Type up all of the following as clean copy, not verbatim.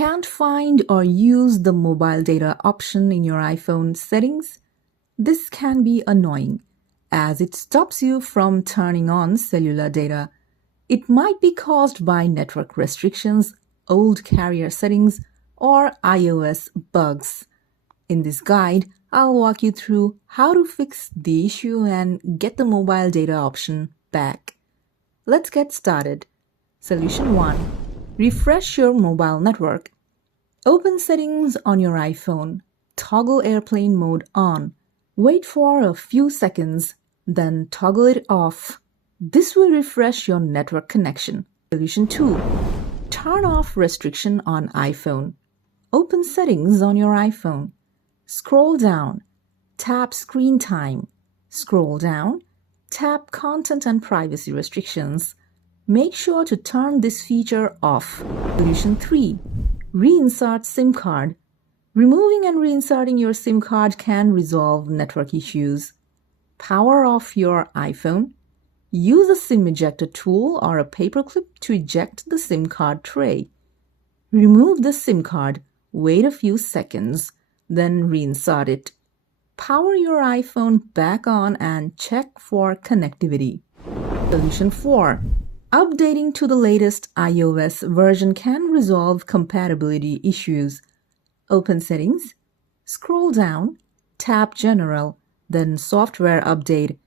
Can't find or use the mobile data option in your iPhone settings? This can be annoying, as it stops you from turning on cellular data. It might be caused by network restrictions, old carrier settings, or iOS bugs. In this guide, I'll walk you through how to fix the issue and get the mobile data option back. Let's get started. Solution 1. Refresh your mobile network. Open Settings on your iPhone. Toggle airplane mode on. Wait for a few seconds, then toggle it off. This will refresh your network connection. Solution 2. Turn off restriction on iPhone. Open Settings on your iPhone. Scroll down. Tap Screen Time. Scroll down. Tap Content and Privacy Restrictions. Make sure to turn this feature off. Solution 3. Reinsert SIM card. Removing and reinserting your SIM card can resolve network issues. Power off your iPhone. Use a SIM ejector tool or a paperclip to eject the SIM card tray. Remove the SIM card. Wait a few seconds, then reinsert it. Power your iPhone back on and check for connectivity. Solution 4. Updating to the latest iOS version can resolve compatibility issues. Open Settings. Scroll down. Tap General, then Software Update.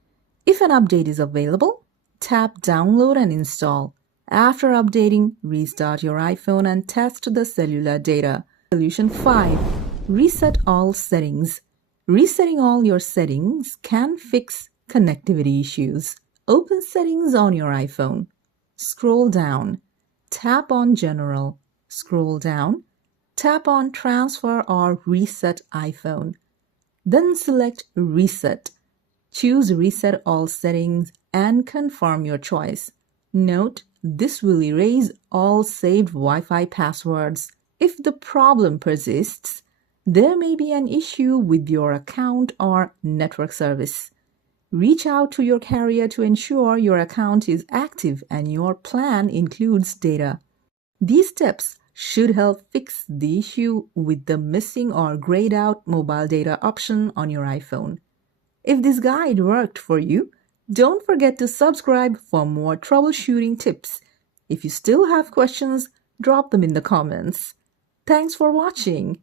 If an update is available, tap Download and Install. After updating, restart your iPhone and test the cellular data. Solution 5. Reset all settings. Resetting all your settings can fix connectivity issues. Open Settings on your iPhone. Scroll down. Tap on General. Scroll down. Tap on Transfer or Reset iPhone. Then select Reset. Choose Reset All Settings and confirm your choice. Note, this will erase all saved Wi-Fi passwords. If the problem persists, there may be an issue with your account or network service. Reach out to your carrier to ensure your account is active and your plan includes data. These steps should help fix the issue with the missing or grayed out mobile data option on your iPhone. If this guide worked for you, don't forget to subscribe for more troubleshooting tips. If you still have questions, drop them in the comments. Thanks for watching.